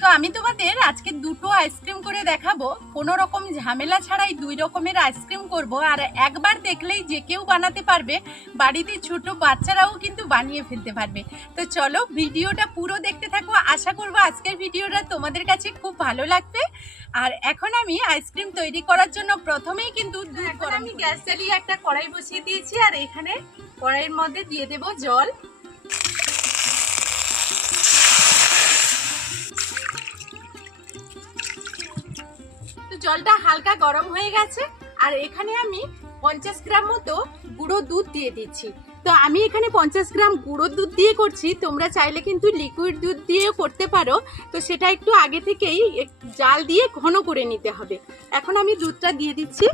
তো আমি তোমাদের আজকে দুটো আইসক্রিম করে দেখাবো। কোনো রকম ঝামেলা ছাড়াই দুই রকমের আইসক্রিম করব। আর একবার দেখলেই যে কেউ বানাতে পারবে বাড়িতে ছোট বাচ্চারাও কিন্তু বানিয়ে ফেলতে পারবে। তো চলো ভিডিওটা পুরো দেখতে থাকো। আশা করব আজকের ভিডিওটা তোমাদের কাছে খুব ভালো লাগবে। আর এখন আমি আইসক্রিম তৈরি করার জন্য প্রথমেই কিন্তু দুধ গরম আমি গ্যাস জ্বালিয়ে একটা কড়াই বসিয়ে দিয়েছি। আর এখানে কড়াইয়ের মধ্যে দিয়ে দেব জল। জলটা হালকা গরম হয়ে গেছে, আর এখানে আমি পঞ্চাশ গ্রাম মতো গুঁড়ো দুধ দিয়ে দিচ্ছি। তো আমি এখানে পঞ্চাশ গ্রাম গুঁড়ো দুধ দিয়ে করছি, তোমরা চাইলে কিন্তু লিকুইড দুধ দিয়েও করতে পারো। তো সেটা একটু আগে থেকেই জাল দিয়ে ঘন করে নিতে হবে। এখন আমি দুধটা দিয়ে দিচ্ছি।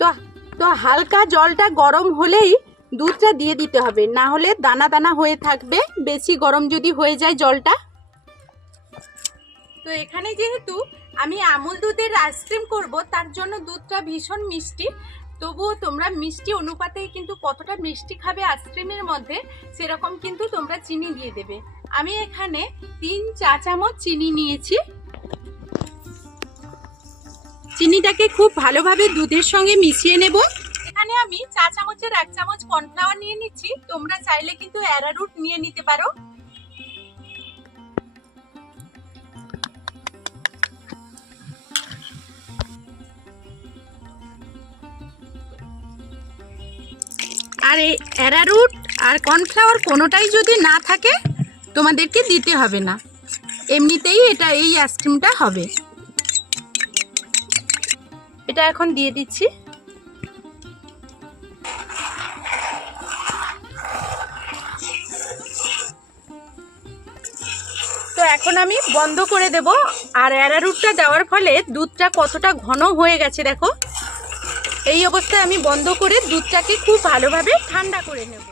তো তো হালকা জলটা গরম হলেই দুধটা দিয়ে দিতে হবে, না হলে দানা দানা হয়ে থাকবে। বেশি গরম যদি হয়ে যায় জলটা। তো এখানে যেহেতু আমি আমুল দুধের আইসক্রিম করব, তার জন্য দুধটা ভীষণ মিষ্টি। তবুও তোমরা মিষ্টি অনুপাতেই কিন্তু কতটা মিষ্টি খাবে আইসক্রিমের মধ্যে, সেরকম কিন্তু তোমরা চিনি দিয়ে দেবে। আমি এখানে তিন চা চামচ চিনি নিয়েছি। চিনিটাকে খুব ভালোভাবে দুধের সঙ্গে মিশিয়ে নেব। আমি চা চামচের এক চামচ কর্নফ্লাওয়ার নিয়ে নিচ্ছি। তোমরা চাইলে কিন্তু অ্যারারুট নিয়ে নিতে পারো। আর এই অ্যারারুট আর কর্নফ্লাওয়ার কোনোটাই যদি না থাকে, তোমাদেরকে দিতে হবে না। এমনিতেই এটা এই আইসক্রিমটা হবে। এটা এখন দিয়ে দিচ্ছি। এখন আমি বন্ধ করে দেব। আর অ্যারারুটটা দেওয়ার ফলে দুধটা কতটা ঘন হয়ে গেছে দেখো। এই অবস্থায় আমি বন্ধ করে দুধটাকে খুব ভালোভাবে ঠান্ডা করে নেব।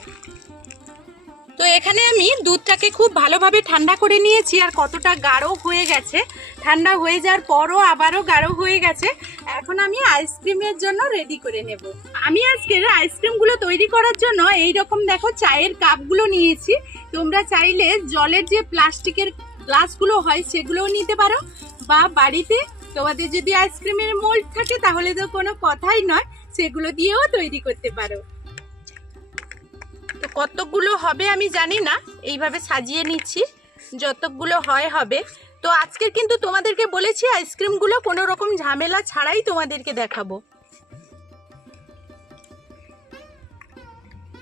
তো এখানে আমি দুধটাকে খুব ভালোভাবে ঠান্ডা করে নিয়েছি, আর কতটা গাঢ় হয়ে গেছে। ঠান্ডা হয়ে যাওয়ার পরও আবারও গাঢ় হয়ে গেছে। এখন আমি আইসক্রিমের জন্য রেডি করে নেব। আমি আজকের আইসক্রিমগুলো তৈরি করার জন্য এই রকম দেখো চায়ের কাপগুলো নিয়েছি। তোমরা চাইলে জলের যে প্লাস্টিকের গ্লাসগুলো হয়, সেগুলোও নিতে পারো। বা বাড়িতে তোমাদের যদি আইসক্রিমের মোল্ড থাকে, তাহলে তো কোনো কথাই নয়, সেগুলো দিয়েও তৈরি করতে পারো। তো কতগুলো হবে আমি জানি না, এইভাবে সাজিয়ে নিচ্ছি, যতগুলো হয় হবে। তো আজকে কিন্তু তোমাদেরকে বলেছি, আইসক্রিমগুলো কোনো রকম ঝামেলা ছাড়াই তোমাদেরকে দেখাবো।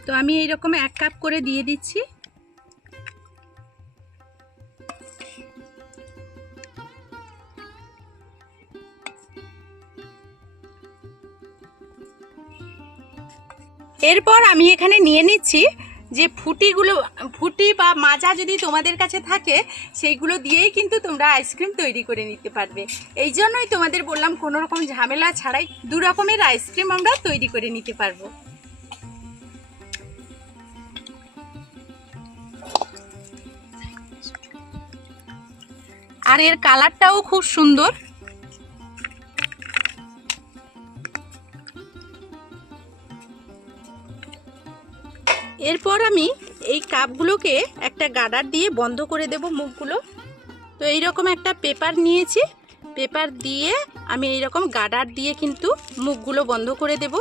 তো আমি এইরকম এক কাপ করে দিয়ে দিচ্ছি। এরপর আমি এখানে নিয়ে নিচ্ছি যে ফুটিগুলো, ফুটি বা মাজা যদি তোমাদের কাছে থাকে, সেইগুলো দিয়েই কিন্তু তোমরা আইসক্রিম তৈরি করে নিতে পারবে। এই জন্যই তোমাদের বললাম কোনো রকম ঝামেলা ছাড়াই দু রকমের আইসক্রিম আমরা তৈরি করে নিতে পারব। আর এর কালারটাও খুব সুন্দর। এরপর আমি এই কাপগুলোকে একটা গাডার দিয়ে বন্ধ করে দেব মুখগুলো। তো এইরকম একটা পেপার নিয়েছি। পেপার দিয়ে আমি এইরকম গাডার দিয়ে কিন্তু মুখগুলো বন্ধ করে দেব।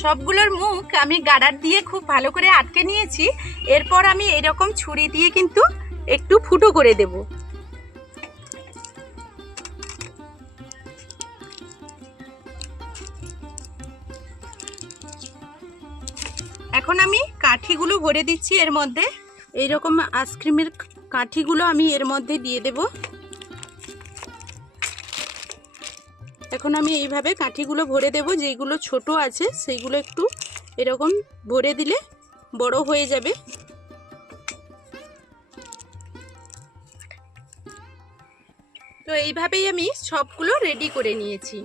সবগুলোর মুখ আমি গাডার দিয়ে খুব ভালো করে আটকে নিয়েছি। এরপর আমি এরকম ছুরি দিয়ে কিন্তু একটু ফুটো করে দেব। এখন আমি কাঠিগুলো ভরে দিচ্ছি এর মধ্যে। এইরকম আইসক্রিমের কাঠিগুলো আমি এর মধ্যে দিয়ে দেব। এখন আমি এইভাবে কাঠিগুলো ভরে দেব, যেইগুলো ছোট আছে সেইগুলো একটু এরকম ভরে দিলে বড় হয়ে যাবে। তো এইভাবেই আমি সবগুলো রেডি করে নিয়েছি।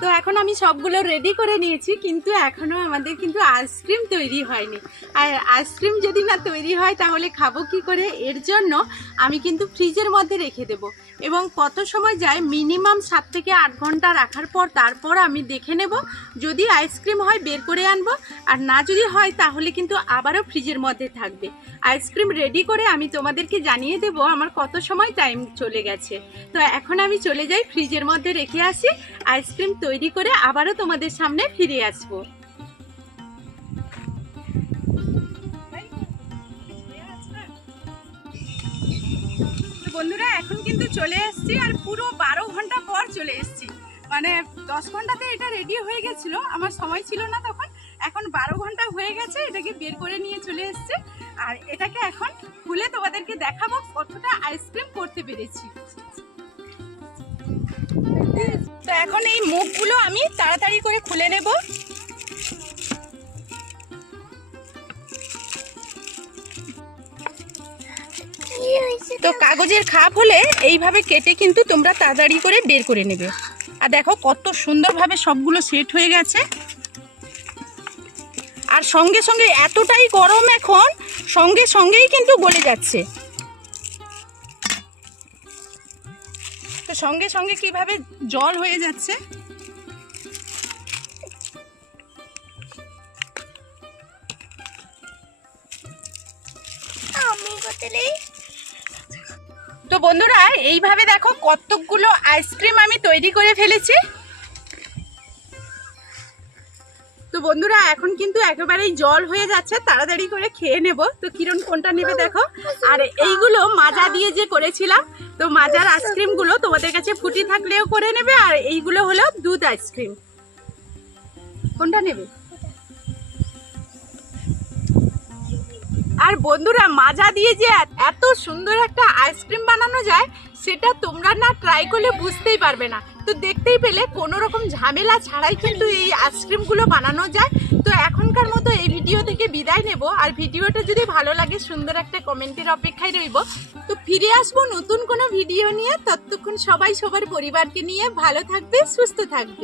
তো এখন আমি সবগুলো রেডি করে নিয়েছি, কিন্তু এখনও আমাদের কিন্তু আইসক্রিম তৈরি হয়নি। আর আইসক্রিম যদি না তৈরি হয়, তাহলে খাব কি করে? এর জন্য আমি কিন্তু ফ্রিজের মধ্যে রেখে দেব। এবং কত সময় যায়? মিনিমাম সাত থেকে আট ঘণ্টা রাখার পর তারপর আমি দেখে নেব। যদি আইসক্রিম হয়, বের করে আনব। আর না যদি হয়, তাহলে কিন্তু আবারও ফ্রিজের মধ্যে থাকবে। আইসক্রিম রেডি করে আমি তোমাদেরকে জানিয়ে দেব, আমার কত সময় টাইম চলে গেছে। তো এখন আমি চলে যাই ফ্রিজের মধ্যে রেখে আসি। আইসক্রিম তৈরি করে আবারও তোমাদের সামনে ফিরে আসব। বন্ধুরা, এখন কিন্তু চলে এসেছি আর পুরো বারো ঘণ্টা পর চলে এসেছি। মানে দশ ঘন্টাতে এটা রেডি হয়ে গেছিল, আমার সময় ছিল না তখন। এখন বারো ঘণ্টা হয়ে গেছে, এটাকে বের করে নিয়ে চলে এসেছে। আর এটাকে এখন খুলে তোমাদেরকে দেখাবো কতটা আইসক্রিম করতে পেরেছি। তো এখন এই মুখগুলো আমি তাড়াতাড়ি করে খুলে নেব। তো কাগজের খাপ হলে এইভাবে কেটে কিন্তু তোমরা তাড়াতাড়ি করে বের করে নেবে। আর দেখো কত সুন্দরভাবে সবগুলো সেট হয়ে গেছে। আর সঙ্গে সঙ্গে এতটাই গরম এখন, সঙ্গে সঙ্গেই কিন্তু গলে যাচ্ছে। তো সঙ্গে সঙ্গে কীভাবে জল হয়ে যাচ্ছে? তো বন্ধুরা এইভাবে দেখো কতকগুলো আইসক্রিম আমি তৈরি করে ফেলেছি। বন্ধুরা, এখন কিন্তু একেবারেই জল হয়ে যাচ্ছে, তাড়াতাড়ি করে খেয়ে নেব। তো কিরণ, কোনটা নেবে দেখো? আর এইগুলো মাজা দিয়ে যে করেছিলাম, তো মাজার আইসক্রিমগুলো তোমাদের কাছে ফুটি থাকলেও করে নেবে, আর এইগুলো হলো দুধ আইসক্রিম। কোনটা নেবে? আর বন্ধুরা, মাজা দিয়ে যে এত সুন্দর একটা আইসক্রিম বানানো যায়, সেটা তোমরা না ট্রাই করলে বুঝতেই পারবে না। তো দেখতেই পেলে কোনো রকম ঝামেলা ছাড়াই কিন্তু এই আইসক্রিমগুলো বানানো যায়। তো এখনকার মতো এই ভিডিও থেকে বিদায় নেব। আর ভিডিওটা যদি ভালো লাগে, সুন্দর একটা কমেন্টের অপেক্ষায় রইব। তো ফিরে আসব নতুন কোনো ভিডিও নিয়ে। ততক্ষণ সবাই সবার পরিবারকে নিয়ে ভালো থাকবে, সুস্থ থাকবে।